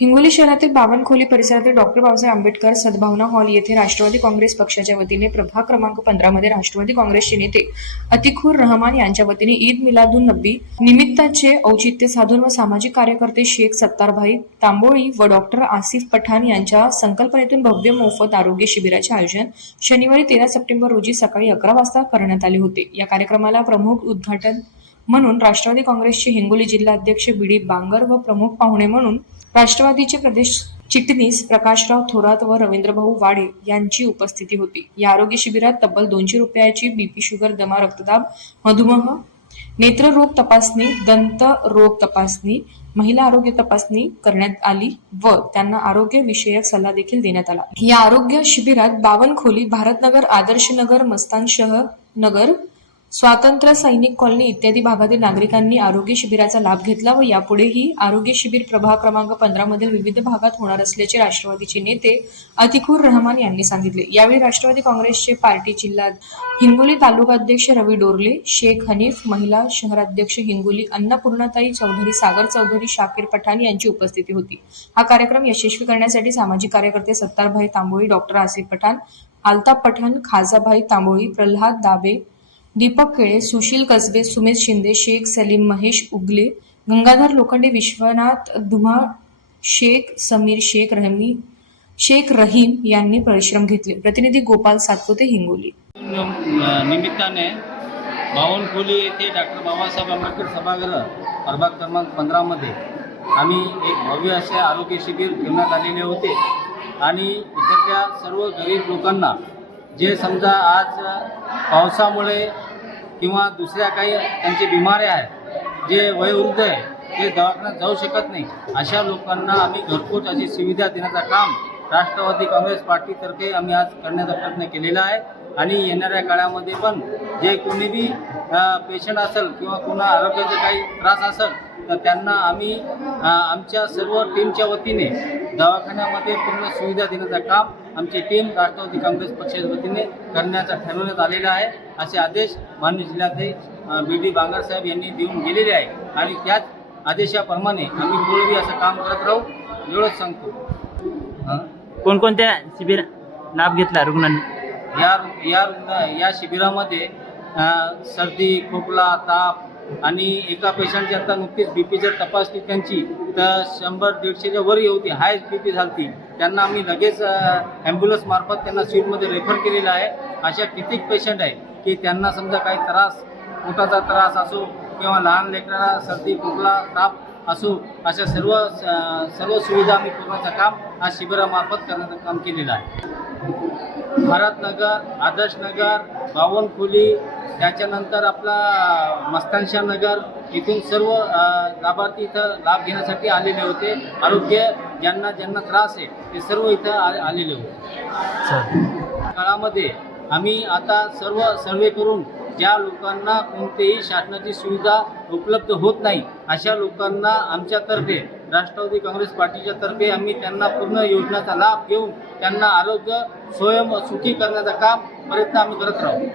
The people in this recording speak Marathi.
हिंगोली शहरातील बावनखोली परिसरातील डॉक्टर बाबासाहेब आंबेडकर सद्भावना हॉल येथे राष्ट्रवादी काँग्रेस पक्षाच्या वतीने प्रभाग क्रमांक पंधरामध्ये राष्ट्रवादी काँग्रेसचे नेते अतिखुर रहमान यांच्या वतीने ईद मिलादुन नबी निमित्ताचे औचित्य साधून व सामाजिक कार्यकर्ते शेख सत्तारभाई तांबोळी व डॉक्टर आसिफ पठाण यांच्या संकल्पनेतून भव्य मोफत आरोग्य शिबिराचे आयोजन शनिवारी तेरा सप्टेंबर रोजी सकाळी अकरा वाजता करण्यात आले होते. या कार्यक्रमाला प्रमुख उद्घाटन म्हणून राष्ट्रवादी काँग्रेसचे हिंगोली जिल्हाध्यक्ष बी बांगर व प्रमुख पाहुणे म्हणून राष्ट्रवादीचे प्रदेश चिटणीस प्रकाशराव थोरात व रवींद्रभाऊ वाडे यांची उपस्थिती होती. या आरोग्य शिबिरात तब्बल दोनशे रुपयाची बीपी शुगर दमा रक्तदाब मधुमेह नेत्ररोग तपासणी दंत रोग तपासणी महिला आरोग्य तपासणी करण्यात आली व त्यांना आरोग्य विषयक सल्ला देखील देण्यात आला. या आरोग्य शिबिरात बावन खोली भारतनगर आदर्श नगर मस्तान शहर नगर स्वातंत्र्य सैनिक कॉलनी इत्यादी भागातील नागरिकांनी आरोग्य शिबिराचा लाभ घेतला व यापुढेही आरोग्य शिबिर प्रभाग क्रमांक पंधरा मधील विविध भागात होणार असल्याचे राष्ट्रवादीचे नेते अतिकुर रहमान यांनी सांगितले. यावेळी राष्ट्रवादी काँग्रेसचे पार्टी जिल्हा हिंगोली तालुका अध्यक्ष रवी डोरले शेख हनीफ महिला शहराध्यक्ष हिंगोली अन्नपूर्णाताई चौधरी सागर चौधरी शाकीर पठाण यांची उपस्थिती होती. हा कार्यक्रम यशस्वी करण्यासाठी सामाजिक कार्यकर्ते सत्तारभाई तांबोळी डॉक्टर आसिफ पठाण आलताप पठाण खाजाभाई तांबोळी प्रल्हाद दाबे दीपक केळे सुशील कसबे सुमित शिंदे शेख सलीम महेश उगले गंगाधर लोखंडे विश्वनाथ धुमा शेख समीर शेख रहमी शेख रहीम यांनी परिश्रम घेतले. प्रतिनिधी गोपाल सातपुते हिंगोली. निमित्ताने बावनकुली येथे डॉक्टर बाबासाहेब आंबेडकर सभागृह प्रभाग क्रमांक पंधरामध्ये आम्ही एक भव्य असे आरोग्य शिबिर घेण्यात आलेले होते. आणि इथल्या सर्व गरीब लोकांना जे समजा आज पावसामुळे किंवा दुसऱ्या काही त्यांचे बिमाऱ्या आहेत जे वयोवृद्ध आहे ते दवाखान्यात जाऊ शकत नाही. अशा लोकांना आम्ही घरपोच अशी सुविधा देण्याचं काम राष्ट्रवादी काँग्रेस पार्टीतर्फे आम्ही आज करण्याचा प्रयत्न केलेला आहे. आणि येणाऱ्या काळामध्ये पण जे कोणीबी पेशंट असेल किंवा कोणा आरोग्याचा काही त्रास असेल तर त्यांना आम्ही आमच्या सर्व टीमच्या वतीने दवाखान्यामध्ये पूर्ण सुविधा देण्याचं काम आमची टीम राष्ट्रवादी काँग्रेस पक्षाच्या वतीने करण्याचा ठरवण्यात आलेला आहे. असे आदेश माननीय जिल्हाध्यक्ष बी डी बांगर साहेब यांनी देऊन गेलेले आहे. आणि त्याच आदेशाप्रमाणे आम्ही बी असं काम करत राहू एवढंच सांगतो. कोणकोणत्या शिबिर लाभ घेतला रुग्णांनी? या या रुग्ण- या शिबिरामध्ये सर्दी खोकला ताप आणि एका पेशंटची आता नुकतीच बी पी जर तपासली त्यांची तर शंभर दीडशेच्या वर होती हायस्ट बी पी झाली त्यांना आम्ही लगेच ॲम्ब्युलन्स मार्फत त्यांना स्वीटमध्ये रेफर केलेलं आहे. अशा कितीक पेशंट आहे की त्यांना समजा काही त्रास पोटाचा त्रास असो किंवा लहान लेकराला सर्दी खोकला ताप असो अशा सर्व सर्व सुविधा आम्ही करण्याचं काम आज शिबिरामार्फत करण्याचं काम केलेलं आहे. भारतनगर आदर्शनगर बावनखोली त्याच्यानंतर आपला मस्तानशाह नगर इथून सर्व लाभार्थी इथं लाभ घेण्यासाठी आलेले होते. आरोग्य ज्यांना ज्यांना त्रास आहे ते सर्व इथं आ- आलेले होते. काळामध्ये आम्ही आता सर्व सर्वे करून ज्या लोकांना कोणतीही शासनाची सुविधा उपलब्ध होत नाही अशा लोकांना आमच्यातर्फे राष्ट्रवादी काँग्रेस पार्टीच्या तर्फे आम्ही त्यांना पूर्ण योजनेचा लाभ घेऊन त्यांना आरोग्य स्वयं सुखी करण्याचं काम प्रयत्न आम्ही करत राहू.